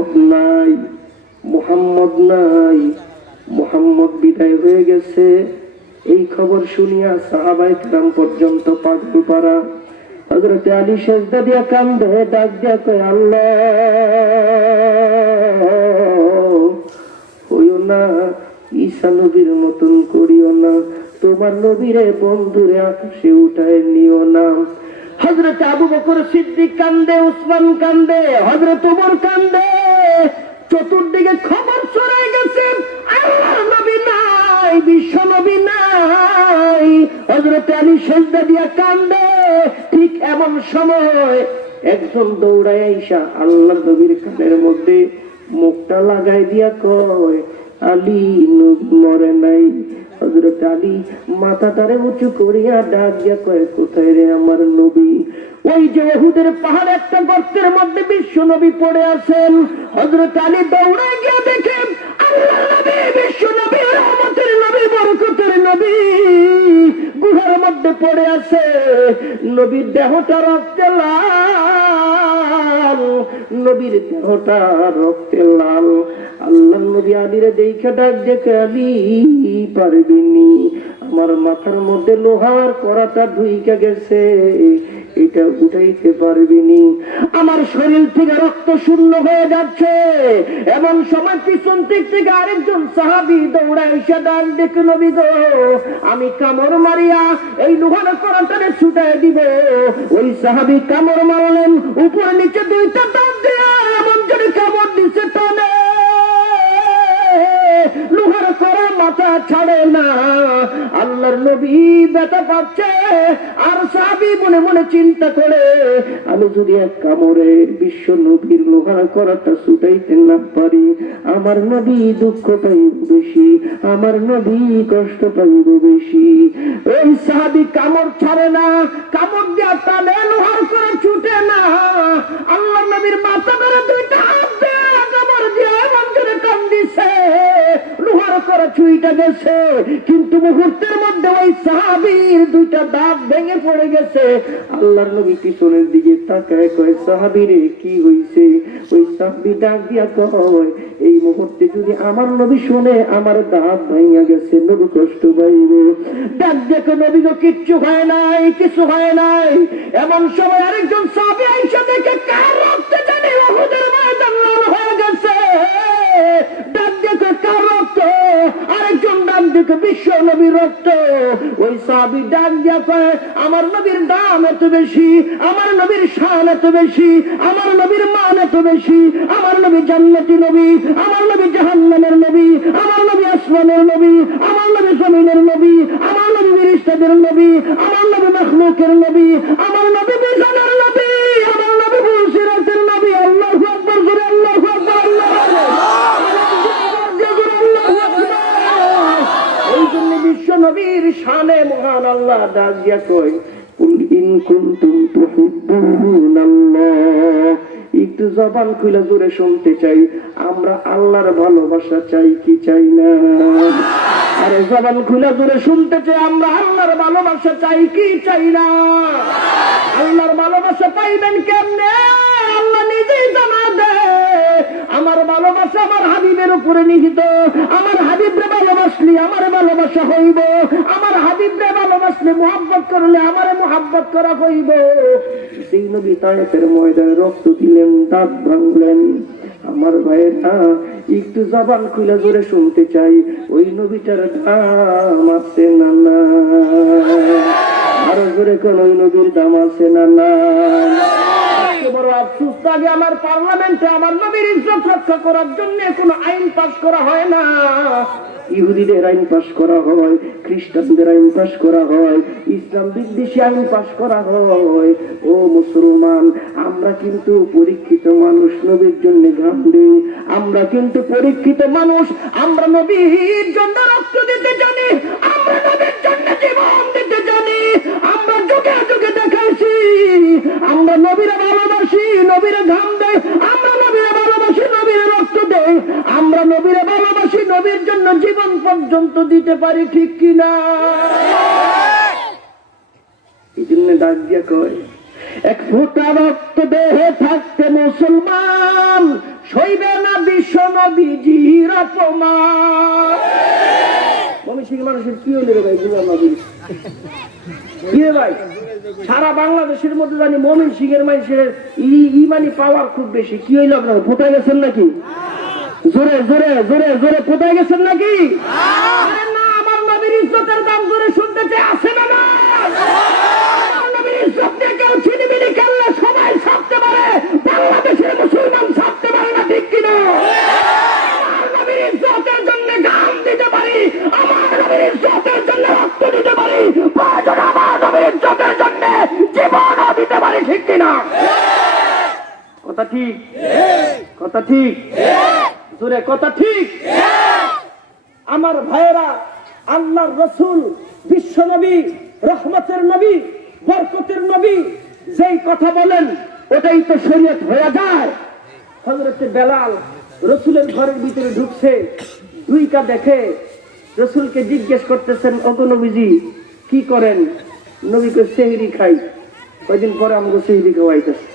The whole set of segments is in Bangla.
মোহাম্মদ নাই, মোহাম্মদ নাই, মোহাম্মদ বিদায় হয়ে গেছে। এই খবর শুনিয়া সাহাবায়ে কেরাম পর্যন্ত পাগল পারা। হযরত আলী সেজদা দিয়া কান্দে, ডাক দিয়া কয়, আল্লাহ হইও না, ঈসা নবীর মতন করিও না, তোমার নবীরে বন্ধুরে আকাশে উঠায় নিও না। হযরত আবু বকর সিদ্দিক কান্দে, উসমান কান্দে, হযরত ওমর কান্দে। চতুর্দিকে খবর ছড়াই গেছে আল্লাহর নবী নাই, বিশ্ব নবী নাই। হযরত আলী সেজদা দিয়া কান্দে। ঠিক এমন সময় একজন দৌড়ায় আইসা আল্লাহর নবীর কানের মধ্যে মুখটা লাগাই দিয়া কয়, আলী নবী মরে নাই। হযরত আলী মাথাটারে উঁচু করিয়া ডাক দিয়া কয়, কোথায় রে আমার নবী? ওই যে উহুদের পাহাড়ে একটা গর্তের মধ্যে বিশ্ব নবী পড়ে আছেন। হযরত আলী দৌড়ায় গিয়ে দেখেন আল্লাহর নবী, বিশ্ব নবী, রহমতের নবী, বরকতের নবী গুহার মধ্যে পড়ে আছে। নবীর দেহটা রক্তে লাল, নবীর দেহটা রক্তে লাল। আল্লাহর নবী আলীরে দেখে ডাক দেখে, আলী পারবিনি, আমার মাথার মধ্যে লোহার কড়াটা ঢুইকা গেছে, এটা উঠাইতে পারবিনি, আমার শরীর থেকে রক্ত শূন্য হয়ে যাচ্ছে। এমন সময় পিছন থেকে আরেকজন সাহাবী দৌড়ায় এসে ডাক দেখে, নবী গো, আমি কামড় মারিয়া এই লোহার কড়াটারে ছুটাই দিব। ওই সাহাবী কামড় মারলেন, উপর নিচে দুইটা দাঁত দিয়ে এমন করে কামড় দিছে, টানে লোহার কড়া মাথা ছাড়ে না। আল্লাহর নবী ব্যথা পাচ্ছে, আর সাহাবী মনে মনে চিন্তা করে, আমি যদি এক কামড়ে বিশ্ব নবীর লোহার কড়াটা ছুটাইতে না পারি, আমার নবী দুঃখ পাইব বেশি, আমার নবী কষ্ট পাইব বেশি। ওই সাহাবী কামড় ছাড়ে না, কামড় দিয়া টানে, লোহার কড়া ছুটে না। আল্লাহর নবীর মাথা ধরে দুইটা হাত দিয়ে কামড় দিয়া এমন করে কান্দিছে, লোহার কড়া ছুঁইটা গেছে। কিন্তু মুহূর্তের মধ্যে ওই সাহাবীর দুইটা দাঁত ভেঙে পড়ে গেছে। আল্লাহর নবী পিছনের দিকে তাকায়, কয়, সাহাবীরে কি হইছে? ওই সাহাবী ডাক দিয়া কয়, এই মুহূর্তে যদি আমার নবী শুনে আমার দাঁত ভাঙা গেছে, নবী কষ্ট পাইবে। ডাক দেখো, নবী তো কিচ্ছু হয় নাই, কিছু হয় নাই। এমন সময় আরেকজন সাহাবী আইসা দেখে কার রক্তে জানি উহুদের ময়দান লাল হয়ে গেছে। ডাক দেখো, কার রক্ত? আরেকজন ডাক দেখে বিশ্ব নবীর রক্ত। ওই সাহাবী ডাক দিয়া কয়, আমার নবীর দাম এত বেশি, আমার নবীর শান এত বেশি, আমার নবীর মান এত বেশি, আমার নবী জান্নাতি নবী, আমার নবী জাহান্নামের নবী, আমার নবী আসমানের নবী, আমার নবী জমিনের নবী, আমার নবী ফেরেশতাদের নবী, আমার নবী মাখলুকের নবী, আমার নবী বিজানের নবী, আমার নবী বুশিরাতের নবী। আল্লাহু আকবার, জোরে আল্লাহু আকবার, আল্লাহু আকবার। এই জন্য বিশ্ব নবীর শানে মহান আল্লাহ ডাক দিয়া কয়, কুল ইন কুনতুম তুহিব্বুনাল্লাহ। একটু জবান খুলে জোরে শুনতে চাই, আমরা আল্লাহর ভালোবাসা চাই কি চাই না? আরে জবান খুলে জোরে শুনতে চাই, আমরা আল্লাহর ভালোবাসা চাই কি চাই না? আল্লাহর ভালোবাসা পাইবেন কেমনে? আল্লাহ নিজেই জানা দেয়। আমার ভালোবাসা আমার হাবিবের উপরে নিহিত। আমার হাবিবরে ভালোবাসলি আমার ভালোবাসা হইব, আমার হাবিবরে ভালোবাসলে মুহাব্বত করলে আমারে মুহাব্বত করা হইব। সেই নবী তায়েফের ময়দানে রক্ত দিলেন, দাঁত ভাঙলেন। আমার ভাইয়েরা একটু জবান খুলে জোরে শুনতে চাই, ওই নবীটার দাম আছে না না? আরো জোরে কোন ওই নবীর দাম আছে না না? বড় আফসোস লাগে, আমার পার্লামেন্টে আমার নবীর ইজ্জত রক্ষা করার জন্য কোনো আইন পাস করা হয় না। ইহুদিদের আইন পাস করা হয়, খ্রিস্টানদের আইন পাস করা হয়, ইসলাম বিদ্বেষী আইন পাস করা হয়। ও মুসলমান, আমরা কিন্তু পরীক্ষিত মানুষ, নবীর জন্য ঘাম দিই। আমরা কিন্তু পরীক্ষিত মানুষ, আমরা নবীর জন্য রক্ত দিতে জানি, আমরা নবীর জন্য জীবন দিতে জানি। আমরা যুগে যুগে দেখাইছি আমরা নবীর ভালোবাসি, নবীর ঘাম দেয়, আমরা নবীর ভালোবাসি, নবীর রক্ত দেয়, আমরা নবীর ভালোবাসি, নবীর জন্য জীবন পর্যন্ত দিতে পারি, ঠিক কিনা? এই জন্য ডাক দিয়া কয়, এক ফোঁটা রক্ত দেহে থাকতে মুসলমান সইবে না বিশ্ব নবীজির অপমান। ময়মনসিংহের মানুষের কি হলো রে ভাই? কি রে ভাই, সারা বাংলাদেশের মধ্যে জানি ময়মনসিংহের মানুষের ইমানি পাওয়ার খুব বেশি। কি হইল আপনার? কোথায় গেছেন নাকি? জোরে জোরে জোরে জোরে কোথায় গেছেন নাকি? না, আমার নবীর ইজ্জতের দাম জোরে শুনতে চাই, আছে না? নবীর ইজ্জত দিয়ে কেউ ছিনিমিনি খেললে সবাই ছাড়তে পারে, বাংলাদেশের মুসলমান ছাড়তে পারে না, ঠিক কিনা? আমার নবীর ইজ্জতের জন্য গান দিতে পারি, আমার নবীর ইজ্জতের জন্য রক্ত দিতে পারি, প্রয়োজন আমার নবীর ইজ্জতের জন্য জীবনও দিতে পারি, ঠিক কিনা? কথা ঠিক? কথা ঠিক? জোরে কথা ঠিক? আমার ভাইয়েরা, আল্লাহর রাসূল বিশ্ব নবী, রহমতের নবী, বরকতের নবী যেই কথা বলেন ওটাই তো শরীয়ত হয়ে যায়। হযরত বেলাল রাসূলের ঘরের ভিতরে ঢুকছে, দুইটা দেখে রাসূলকে জিজ্ঞেস করতেছেন, ওগো নবীজি কি করেন? নবীকে সেহরি খাই। কয়দিন পরে আমাকে সেহরি খাওয়াইতেছে।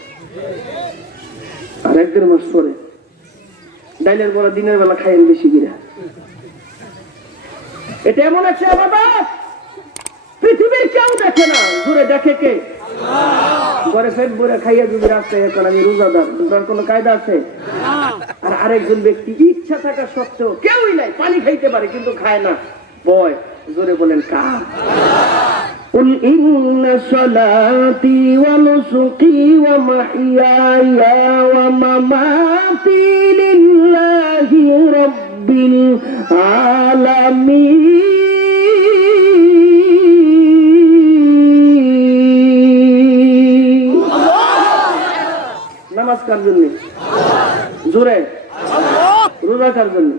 আর 1-1.5 মাস পরে ডাইলের বড় দিনের বেলা খাইয়েন বেশি কিনা। এটা এমন একটা ইবাদত পৃথিবীর কেউ দেখে না। দূরে দেখে কে? ঘরে পেট ভরে খাইয়া যদি রাস্তায় এখন আমি রোজাদার, তার কোনো কায়দা আছে? আর আরেকজন ব্যক্তি ইচ্ছা থাকা সত্ত্বেও কেউই নাই, পানি খাইতে পারে কিন্তু খায় না, বয়। জোরে বলেন কার? قل إن صلاتي ونسكي ومحياي ومماتي لله رب العالمين। নামাজ কার জন্য? জোরে। রোজা কার জন্য?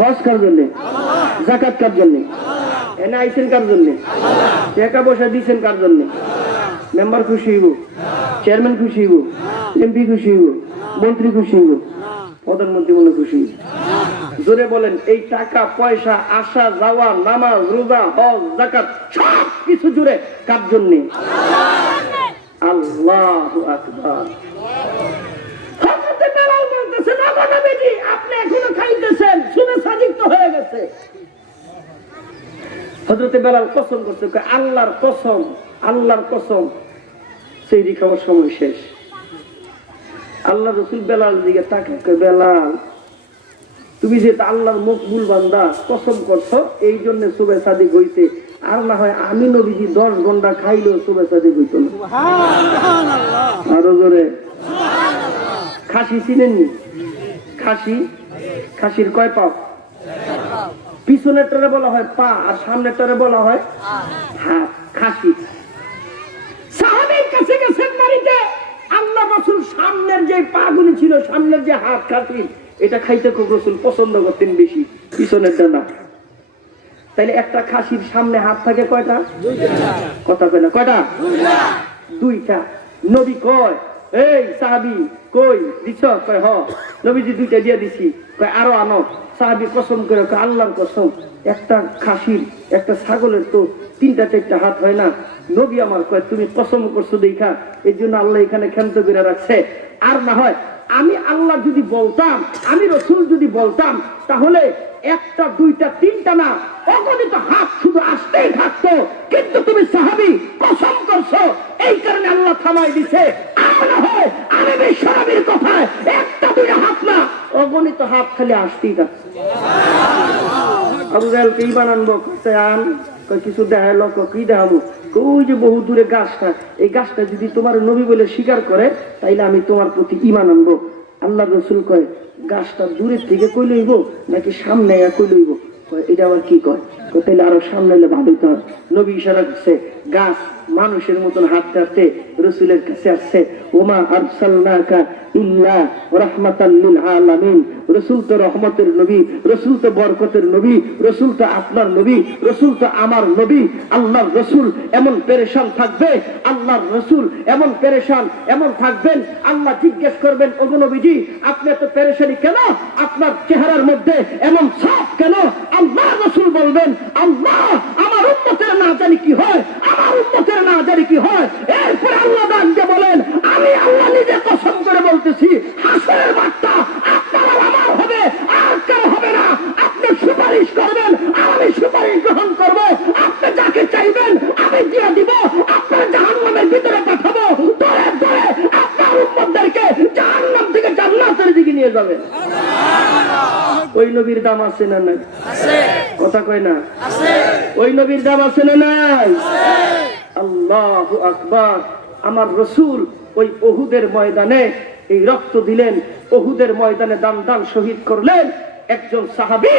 হজ কার জন্য? যাকাত কার জন্য? এনে আইছেন কার জন্য? টাকা পয়সা দিচ্ছেন কার জন্য? মেম্বার খুশি হইব, চেয়ারম্যান খুশি হইব, এমপি খুশি হইব, মন্ত্রী খুশি হইব, প্রধানমন্ত্রী মনে খুশি হইব। জোরে বলেন, এই টাকা পয়সা, আসা যাওয়া, নামাজ, রোজা, হজ, যাকাত সব কিছু জুড়ে কার জন্য? আল্লাহু আকবার। আপনি এখনো খাইতেছেন, শুনে সাদিক তো হয়ে গেছে। হযরত বেলাল কসম করছে, আল্লাহর কসম, আল্লাহর কসম, সেহরি খাওয়ার সময় শেষ। আল্লাহ রাসূল বেলাল দিকে তাকায়, বেলাল তুমি যে আল্লাহর মকবুল বান্দা, কসম করছো এই জন্য সুবে সাদিক হইছে, আর না হয় আমি নবীজি 10 ঘন্টা খাইলেও সুবে সাদিক হইতো না। আরো জোরে। খাসি চিনেননি? খাসি, খাসির কয় পা? পিছনেরটারে বলা হয় পা, আর সামনেরটারে বলা হয় হাত। খাসি সাহাবীর কাছে গেছেন বাড়িতে, আল্লাহ রাসূল সামনের যে পা গুলি ছিল, সামনের যে হাত খাসি, এটা খাইতে খুব রাসূল পছন্দ করতেন বেশি, পিছনেরটা না। তাইলে একটা খাসির সামনে হাত থাকে কয়টা? কথা কয় না, কয়টা? দুইটা। নবী কয়, এই সাহাবী কই দিছ? কয় হ নবীজি, দুইটা দিয়ে দিছি। কয় আরো আনো। সাহাবী কসম করে আল্লাহর কসম, একটা খাসির একটা ছাগলের তো 3-4টা হাত হয় না। নবী আমার কয় তুমি কসম করছো দেখা এই জন্য আল্লাহ এখানে ক্ষান্ত করে রাখছে। আর না হয় আমি আল্লাহ যদি বলতাম, আমি রাসূল যদি বলতাম, তাহলে 1টা 2টা 3টা না, অগণিত হাত শুধু আসতেই থাকতো। কিন্তু তুমি সাহাবী কসম করছো, এই কারণে আল্লাহ থামাই দিছে। আর না হয় আমি বিশ্বনবীর কথায় 1টা 2টা হাত না, অগণিত হাত খালি আসতেই থাকছে। আবু জাহেল কি বানানবো? আন কিছু দেখাইলো, কি দেখাবো? ওই যে বহু দূরে গাছটা, এই গাছটা যদি তোমার নবী বলে স্বীকার করে, তাইলে আমি তোমার প্রতি ঈমান আনবো। আল্লাহ রাসূল কয়, গাছটা দূরের থেকে কই লইব নাকি সামনে কই লইব? এটা আবার কি কয়? তাইলে আরো সামনে হলে ভালো হতো। নবী ইশারা করছে, গাছ মানুষের মতন হাঁটতে হাঁটতে রাসূলের কাছে আসছে। ওমা আরসালনাকা ইল্লা রাহমাতাল লিল আলামিন। রাসূল তো রহমতের নবী, রাসূল তো বরকতের নবী, রাসূল তো আপনার নবী, রাসূল তো আমার নবী। আল্লাহর রাসূল এমন পেরেশান থাকবে, আল্লাহর রাসূল এমন পেরেশান, এমন থাকবেন, আল্লাহ জিজ্ঞেস করবেন, ওগো নবীজি আপনি এত পেরেশানি কেন? আপনার চেহারার মধ্যে এমন ছাপ কেন? আল্লাহ রাসূল বলবেন, আল্লাহ আমার উম্মতের না জানি কি হয়, আমার উম্মতের না জানি কি হয়। এরপর আল্লাহ ডাক দিয়ে বলেন, আমি আল্লাহ নিজে কসম করে বলতেছি, হাসরের মাঠটা নিয়ে যাবেন। ওই নবীর দাম আছে না নাই? কথা কয় না? ওই নবীর দাম আছে না নাই? আল্লাহু আকবার। আমার রসুল ওই উহুদের ময়দানে এই রক্ত দিলেন, উহুদের ময়দানে দান শহীদ করলেন। একজন সাহাবী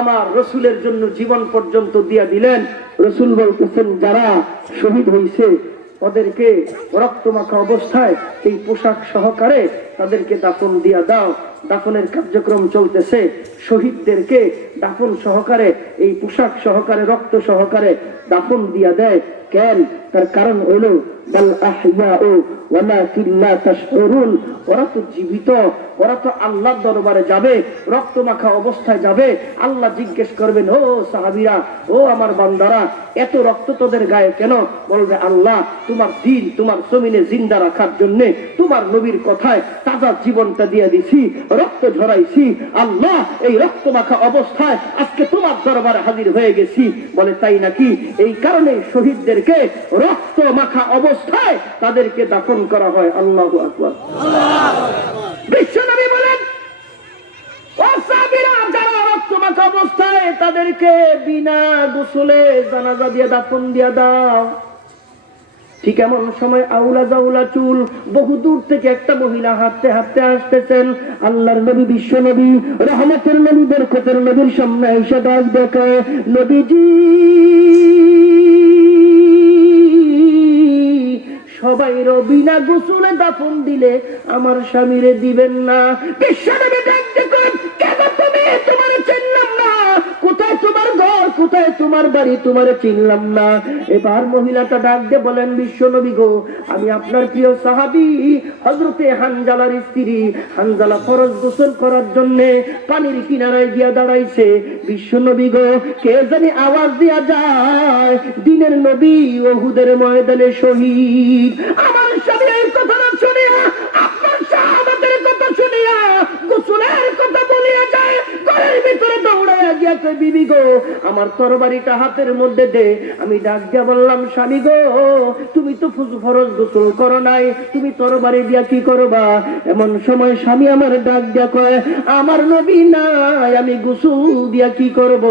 আমার রসুলের জন্য জীবন পর্যন্ত দিয়া দিলেন। রসুল বলতেছেন যারা শহীদ হয়েছে ওদেরকে রক্তমাখা অবস্থায় এই পোশাক সহকারে তাদেরকে দাফন দিয়া দাও। দাফনের কার্যক্রম চলতেছে। শহীদদেরকে দাফন সহকারে এই পোশাক সহকারে রক্ত সহকারে দাফন দিয়া দেয়। কেন? তার কারণ হলো বাল আহইয়াউ ওয়ালাকিন লা তাশউরুন, ওরা তো জীবিত, ওরা তো আল্লাহর দরবারে যাবে, রক্তমাখা অবস্থায় যাবে। আল্লাহ জিজ্ঞেস করবেন, ও সাহাবীরা, ও আমার বান্দারা, এত রক্ত তোদের গায়ে কেন? বলবে আল্লাহ তোমার দিন তোমার জমিনে জিন্দা রাখার জন্য তোমার নবীর কথায় তাজা জীবনটা দিয়ে দিছি, রক্ত ঝরাইছি। আল্লাহ এই রক্তমাখা অবস্থায় আজকে তোমার দরবারে হাজির হয়ে গেছি। বলে তাই নাকি? এই কারণে শহীদদেরকে রক্ত মাখা অবস্থায় তাদেরকে দাফন করা হয়। আল্লাহু আকবার। বিশ্বনবী বলেন, ও সাহাবীরা, যারা রক্ত মাখা অবস্থায় তাদেরকে বিনা গোসলে জানাজা দিয়ে দাফন দিয়ে দাও। ঠিক এমন সময় আউলা জাউলা চুল, বহু দূর থেকে একটা মহিলা হাঁটতে হাঁটতে আসতেছেন। আল্লাহর নবী বিশ্ব নবী রহমতের নবী বরকতের নবীর সামনে এসে ডাক দেখায়, নবীজি সবাই বিনা গোসলে দাফন দিলে আমার স্বামীরে দিবেন না। বিশ্ব নবী ডাক দেখুন, কেন তুমি? তোমার চিনলাম না। কোথায় তোমার ঘর, কোথায় তোমার বাড়ি, তোমার চিনলাম না। এবার মহিলাটা ডাক দিয়ে বলেন, বিশ্ব নবী গো, আমি আপনার প্রিয় সাহাবী হযরতে হানজালার স্ত্রী। হানজালা ফরজ গোসল করার জন্য পানির কিনারায় গিয়া দাঁড়াইছে। বিশ্ব নবী গো, কে জানি আওয়াজ দিয়া যায়, দিনের নবী উহুদের ময়দানে শহীদ। আমার স্বামী এই কথাটা শুনিয়া, আপনার শাহাদাতের কথা শুনিয়া, গোসলের কথা বলিয়া যায়, ঘরের ভিতরে দৌড়াইয়া গিয়া কই, বিবি গো, আমার তরবারিটা হাতের মধ্যে দে। আমি ডাক দিয়া বললাম, স্বামী গো, তুমি তো ফরজ গোসল করো নাই, তুমি তরবারি দিয়া কি করবা? এমন সময় স্বামী আমার ডাক দিয়া কয়, আমার নবী নাই, আমি গোসল দিয়া কি করব?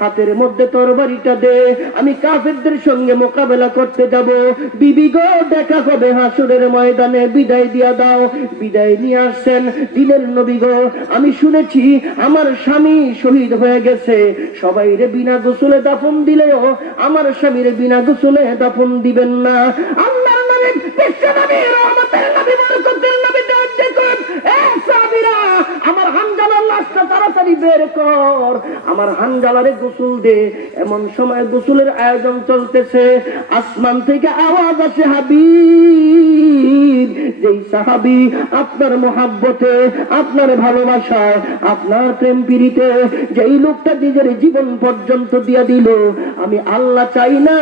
হাতের মধ্যে তরবারিটা দে, আমি কাফেরদের সঙ্গে মোকাবেলা করতে যাব। বিবি গো, দেখা হবে হাসরের ময়দানে, বিদায় দিয়া দাও। বিদায় নিয়ে আসছেন দিনের নবী গো। আমি শুনেছি আমার স্বামী শহীদ হয়ে গেছে, সবাই রে বিনা গোসলে দাফন দিলেও আমার স্বামীর বিনা গোসলে দাফন দিবেন না। আল্লাহর নবী বিশ্ব নবী রহমতের নবী বরকতের নবী ডাক দেখুন, এ সাহাবীরা, আমার হানজালার লাশটা তাড়াতাড়ি বের কর, আমার হানজালারে গোসল দে। এমন সময় গোসলের আয়োজন চলতেছে। আসমান থেকে আওয়াজ আসে, হাবিব, যেই সাহাবী আপনার মহাব্বতে, আপনার ভালোবাসায়, আপনার প্রেম প্রীতিতে যেই লোকটা নিজের জীবন পর্যন্ত দিয়া দিল, আমি আল্লাহ চাই না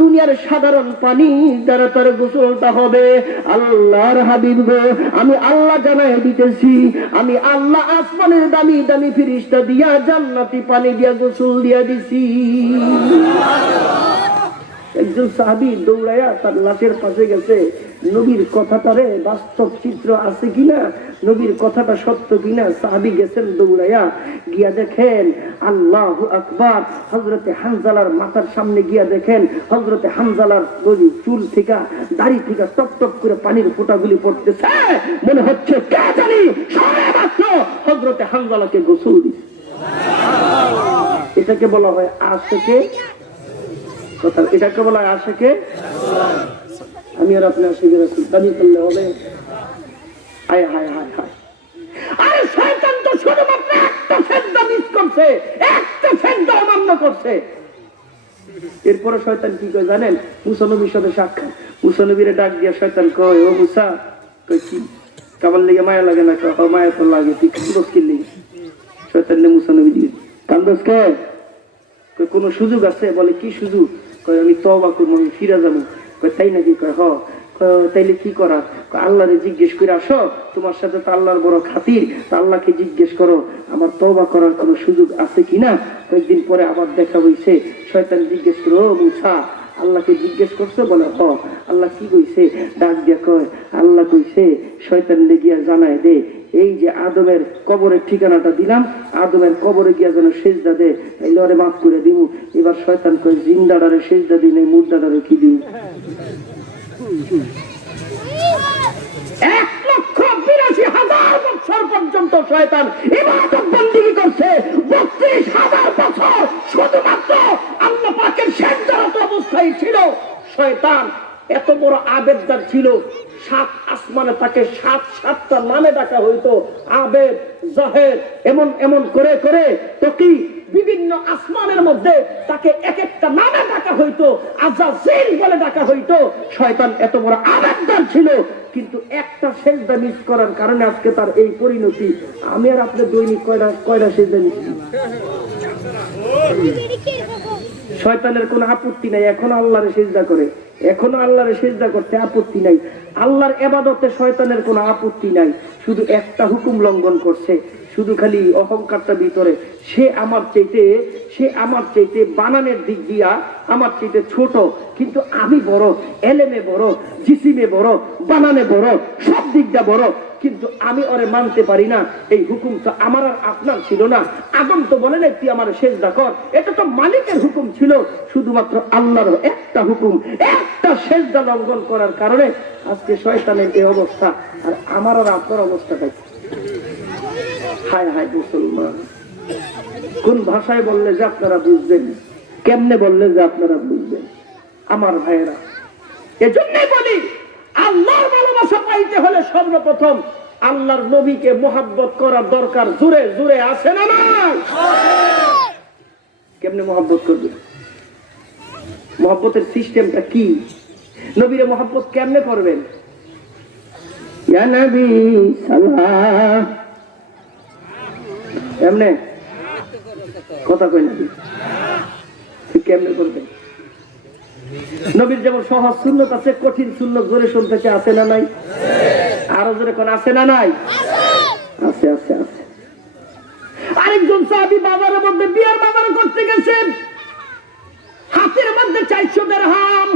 দুনিয়ার সাধারণ পানি দ্বারা তার গোসলটা হবে। আল্লাহর হাবিব গো, আমি আল্লাহ জানাই দিতেছি, আমি আল্লাহ আসমানের দামি দামি ফেরেশতা দিয়া জান্নাতি পানি দিয়া গোসল দিয়া দিছি। একজন সাহাবী দৌড়াইয়া তার লাশের পাশে গেছে, নবীর কথাটারে বাস্তব চিত্র আছে কিনা, নবীর কথাটা সত্য কিনা। সাহাবী গেছেন দৌড়াইয়া, গিয়া দেখেন আল্লাহু আকবার, হযরতে হানজালার মাথার সামনে গিয়া দেখেন হযরতে হানজালার চুল থেকে দাড়ি থেকে টপ টপ করে পানির ফোঁটাগুলি পড়তেছে। মনে হচ্ছে কে জানি সবে মাত্র হযরতে হানজালাকে গোসল দিছে। এটাকে বলা হয় আশিকে, এটাকে বলা হয় আশিকে। আমি আর আপনি আশিকে রাসূল দাবি করলে হবে? হায় হায় হায় হায়। আরে শয়তান তো শুধুমাত্র একটা সেজদা মিস করছে, একটা সেজদা অমান্য করছে। এরপরে শয়তান কি কয় জানেন? মুসা নবীর সাথে সাক্ষাৎ। মুসা নবীরে ডাক দিয়া শয়তান কয়, ও মুসা, কয় কি কাবার লেগে মায়া লাগে না? কয় মায়া তো লাগে, তুই কান্দস কি লেগে? শয়তান নে মুসা নবী দিয়ে, কান্দস কে? কয় কোনো সুযোগ আছে? বলে কি সুযোগ? কয় আমি তওবা করবো, আমি ফিরে যাবো। কয় তাই নাকি? কয় হ। তাইলে কি করা? আল্লাহরে জিজ্ঞেস করে আসো, তোমার সাথে তো আল্লাহর বড় খাতির, তা আল্লাহকে জিজ্ঞেস করো আমার তওবা করার কোনো সুযোগ আছে কিনা। কয়েকদিন পরে আবার দেখা হইছে। শয়তান জিজ্ঞেস করো, ও মুসা, আল্লাহকে জিজ্ঞেস করছে? বলে হ। আল্লাহ কি কইছে? ডাক দিয়া কয়, আল্লাহ কইছে শয়তান গিয়া জানায় দে এই যে আদমের কবরের ঠিকানাটা দিলাম, আদমের কবরে গিয়া যেন সেজদা দে, তাইলে ওরে মাফ করে দিব। এবার শয়তান কয় জিন্দাডারে সেজদা দিই নাই, মুর্দাডারে কি দিই? 1,82,000 বছর পর্যন্ত শয়তান ইবাদত বন্দেগী করছে। 32,000 বছর শুধুমাত্র আল্লাহ পাকের সেজদারত অবস্থায় ছিল। শয়তান এত বড় আবেদদার ছিল, 7 আসমানে তাকে 7টা নামে ডাকা হইতো। আবেদ, জাহের, এমন এমন করে করে তো কি বিভিন্ন আসমানের মধ্যে তাকে এক একটা নামে ডাকা হইতো, আজাজিল বলে ডাকা হইতো। শয়তান এত বড় আবেদদার ছিল, কিন্তু একটা সেজদা মিস করার কারণে আজকে তার এই পরিণতি। আমি আর আপনি দৈনিক কয়টা সেজদা নিচ্ছি? শয়তানের কোনো আপত্তি নাই, এখনো আল্লাহরে সিজদা করে, এখনো আল্লাহরে সিজদা করতে আপত্তি নাই। আল্লাহর ইবাদতে শয়তানের কোনো আপত্তি নাই, শুধু একটা হুকুম লঙ্ঘন করছে, শুধু খালি অহংকারটা ভিতরে। সে আমার চাইতে বানানের দিক দিয়া আমার চাইতে ছোট, কিন্তু আমি বড়, এলেমে বড়, জিসিমে বড়, বানানে বড়, সব দিকটা বড়, কিন্তু আমি ওরে মানতে পারি না। এই হুকুম তো আমার আর আপনার ছিল না। আদম তো বলে নাই তুই আমার সেজদা কর, এটা তো মালিকের হুকুম ছিল। শুধুমাত্র আল্লাহর একটা হুকুম, একটা সেজদা লঙ্ঘন করার কারণে আজকে শয়তানের এই অবস্থা। আর আমার আর আপনার অবস্থাটা কি? হায় হায় মুসলমান, কোন ভাষায় বললে যে আপনারা বুঝবেন, কেমনে বললে যে আপনারা বুঝবেন? আমার ভাইয়েরা, এজন্যই বলি আল্লাহর ভালোবাসা পাইতে হলে সর্বপ্রথম আল্লাহর নবীকে মুহাব্বত করার দরকার। জোরে জোরে আছে না নাই? কেমনে মুহাব্বত করবে? মুহাব্বতের সিস্টেমটা কি? নবীরে মুহাব্বত কেমনে করবেন? ইয়া নবী সাল্লাল্লাহু, এমনে কথা কই নবী কেমনে করবেন? নবীর যেমন সহজ সুন্নত আছে, কঠিন সুন্নত জোরে শুনতে আছে না নাই? আরো জোরে কোন আছে না নাই? আছে আছে আছে। আরেকজন সাহাবী বাজারের মধ্যে বিয়ার বাজার করতে গেছেন, হাতের মধ্যে 400 দিরহাম।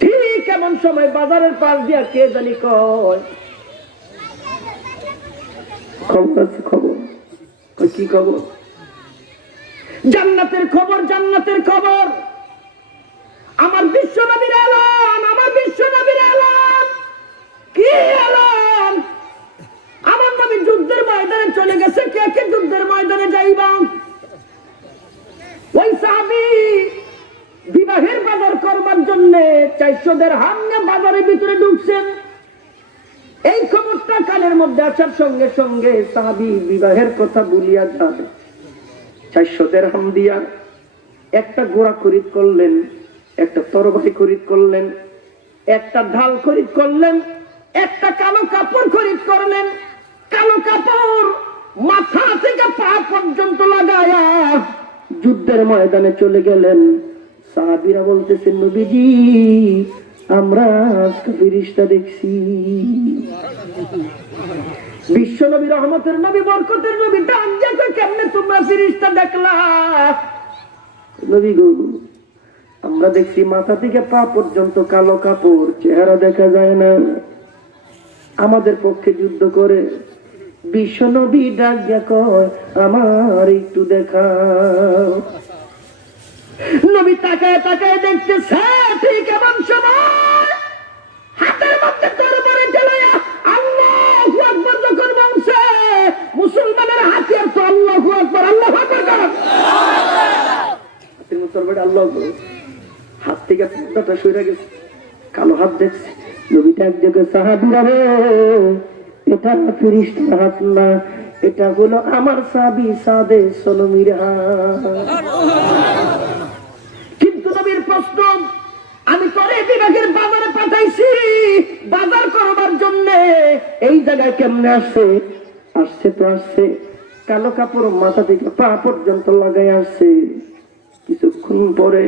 ঠিক এমন সময় বাজারের পাশ দিয়া কে জানি কয়, খবর আছে, খবর কি খবর? জান্নাতের খবর, জান্নাতের খবর। আমার বিশ্ব নবীর এলান, আমার বিশ্ব নবীর এলান। কি এলান? আমার নবী যুদ্ধের ময়দানে চলে গেছে। কে কে যুদ্ধের ময়দানে যাইবা? ওই সাহাবী বিবাহের বাজার করবার জন্য 400 দিরহাম নিয়ে বাজারের ভিতরে ঢুকছেন। এই খবরটা কানের মধ্যে আসার সঙ্গে সঙ্গে সাহাবী বিবাহের কথা ভুলিয়া যাবে। 400 দিরহাম দিয়া একটা ঘোড়া খরিদ করলেন, একটা তরবারি খরিদ করলেন, একটা ঢাল খরিদ করলেন, একটা কালো কাপড় খরিদ করলেন। কালো কাপড় মাথা থেকে পা পর্যন্ত লাগায়া যুদ্ধের ময়দানে চলে গেলেন। সাহাবীরা বলতেছেন, নবীজি আমরা আজকে ফেরেশতা দেখছি। বিশ্ব নবী, রহমতের নবী, বরকতের নবী ডাক দিয়ে কেমনে তোমরা ফেরেশতা দেখলা? নবী গো, আমরা দেখছি মাথা থেকে পা পর্যন্ত কালো কাপড়, চেহারা দেখা যায় না। আমাদের পক্ষে যুদ্ধ করে। বিশ্ব নবী ডাক দিয়া কয়, আমার একটু দেখাও। নবী তাকায় তাকায় দেখতেছে, ঠিক এমন সময় হাতের মধ্যে তরবারি ঢেলাইয়া আল্লাহু আকবার যখন বলছে, মুসলমানের হাতিয়ার তো আল্লাহু আকবার, আল্লাহু আকবার। তরবারি আল্লাহু আকবার, হাত থেকে পুরোটা সরে গেছে, কালো হাত দেখছে। নবীটা এক জায়গায়, সাহাবীরা রে, এটা ফেরেশতার হাত না, এটা হলো আমার সাহাবী সাদে সলমীর হাত। কিন্তু নবীর প্রশ্ন, আমি তোরে বিভাগের বাজারে পাঠাইছি বাজার করবার জন্য, এই জায়গায় কেমনে আসছে? আসছে তো আসছে, কালো কাপড় মাথা থেকে পা পর্যন্ত লাগাই আসছে। কিছুক্ষণ পরে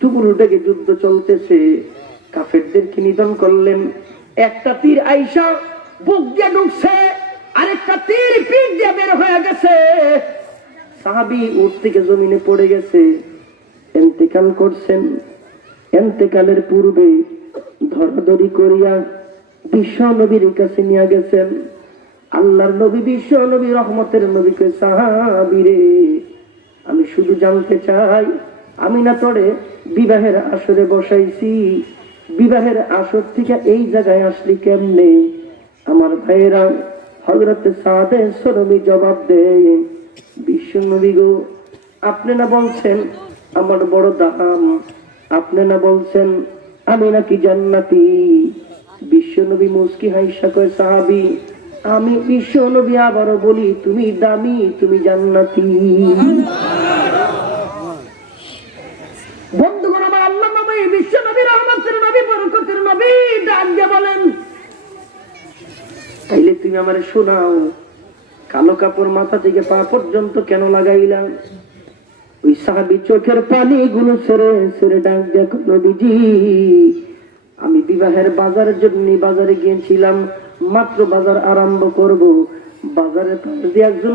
টুকুর থেকে যুদ্ধ চলতেছে, কাফেরদেরকে নিধন করলেন। একটা তীর আইসা বুক দিয়ে ঢুকছে, আরেকটা তীর পিঠ দিয়ে বের হয়ে গেছে। সাহাবী উঠ থেকে জমিনে পড়ে গেছে, ইন্তেকাল করছেন। ইন্তেকালের পূর্বে ধরাধরি করিয়া বিশ্ব নবীর কাছে নিয়ে গেছেন। আল্লাহর নবী বিশ্ব নবী রহমতের নবীকে সাহাবীরে আমি শুধু জানতে চাই, আমি না তোরে বিবাহের আসরে বসাইছি, বিবাহের আসর থেকে এই জায়গায় আসলি কেমনে? আমার ভাইয়েরা হযরত সাদে সরমি জবাব দেয়, বিশ্ব নবী গো, আপনি না বলছেন আমার বড় দাম, আপনি না বলছেন আমি নাকি জান্নাতি? বিশ্ব নবী মুস্কি হাইসা কয়, সাহাবী আমি বিশ্ব নবী আবারও বলি, তুমি দামি, তুমি জান্নাতি। বন্ধুগণ আমার, আল্লাহ নবী বিশ্ব নবী রহমতের নবী বরকতের নবী ডাক দিয়ে বলেন, তাইলে তুমি আমারে শোনাও, কালো কাপড় মাথা থেকে পা পর্যন্ত কেন লাগাইলাম? ওই সাহাবী চোখের পানি গুলো ছেড়ে ছেড়ে ডাক দেখো, নবীজি আমি বিবাহের বাজারের জন্য বাজারে গিয়েছিলাম, মাত্র বাজার আরম্ভ করব, বাজারে একজন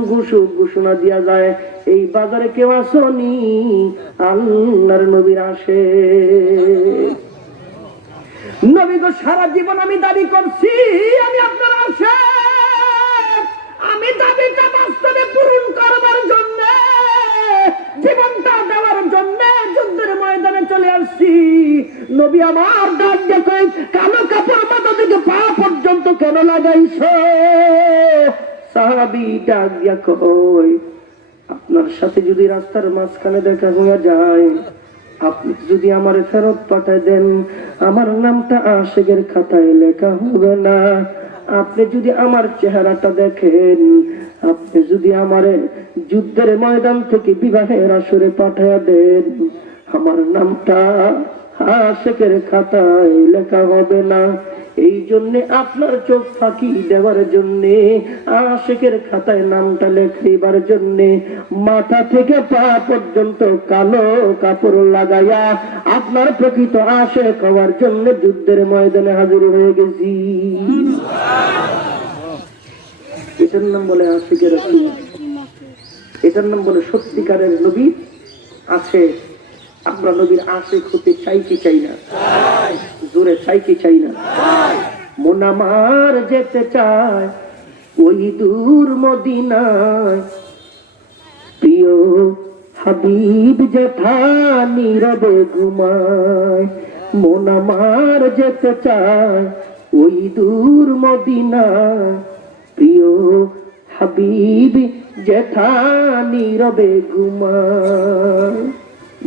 ঘোষণা দিয়া যায়, এই বাজারে কেউ আসনি, আল্লাহর নবীর আসে। নবী গো, সারা জীবন আমি দাবি করছি আমি আপনার আসে, আমি দাবিটা বাস্তবে পূরণ করবার জন্য, জীবনটা দেওয়ার জন্য যুদ্ধের ময়দানে চলে আসছি। নবী আমার ডাক দেখো, কালো কাপড় মাথা থেকে পা পর্যন্ত কেন লাগাইছো? সাহাবী ডাক দিয়া কই, আপনার সাথে যদি রাস্তার মাঝখানে দেখা হয়ে যায়, আপনি যদি আমারে ফেরত পাঠায় দেন, আমার নামটা আশিকের খাতায় লেখা হবে না। আপনি যদি আমার চেহারাটা দেখেন, আপনি যদি আমারে যুদ্ধের ময়দান থেকে বিবাহের আসরে পাঠায় দেন, আমার নামটা আশিকের খাতায় লেখা হবে না। এই জন্য আপনার চোখ ফাঁকি দেওয়ার জন্য, আশিকের খাতায় নামটা লেখাইবার জন্য মাথা থেকে পা পর্যন্ত কালো কাপড় লাগাইয়া আপনার প্রকৃত আশিক হওয়ার জন্য যুদ্ধের ময়দানে হাজির হয়ে গেছি। এটার নাম বলে আশিকের রাসূল, এটার নাম বলে সত্যিকারের নবী আছে। আমরা নবীর আশিক হতে চাই কি চাই না? জোরে চাই কি চাই না? মন আমার যেতে চায় ওই দূর মদিনায়, প্রিয় হাবিব যেথা নীরবে ঘুমায়। মন আমার যেতে চায় ওই দূর মদিনায়, প্রিয় হাবিব যেথা নীরবে ঘুমায়।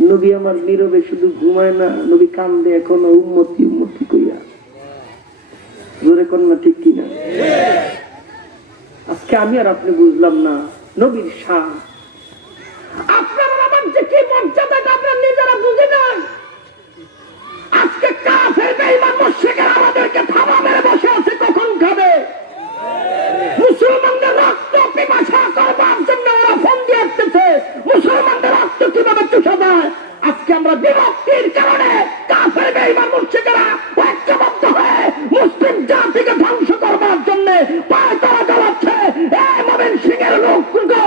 নবী আমার নীরবে শুধু ঘুমায় না, নবী কান্দে এখনো, উম্মতি উম্মতি কইয়া। জোরে কন্যা ঠিক কিনা? আজকে আমি আর আপনি বুঝলাম না নবীর শান, আপনার আমার যে কি মর্যাদা আমরা নিজেরা বুঝি না। আজকে কাফের বেঈমান মুশরিকরা আমাদেরকে থাবা মেরে বসে আছে, কখন খাবে? মুসলমানদের রক্ত পিপাসা করবার জন্য ওরা ফোন দিয়ে আসতেছে, মুসলমানদের রক্ত কিভাবে চুষা যায়। আজকে আমরা বিভক্তির কারণে কাফের বেঈমান মুশরিকরা ঐক্যবদ্ধ হয়ে মুসলিম জাতিকে ধ্বংস করবার জন্য পায়ে তারা জ্বালাচ্ছে। এই ময়মনসিংহের লোকগুলো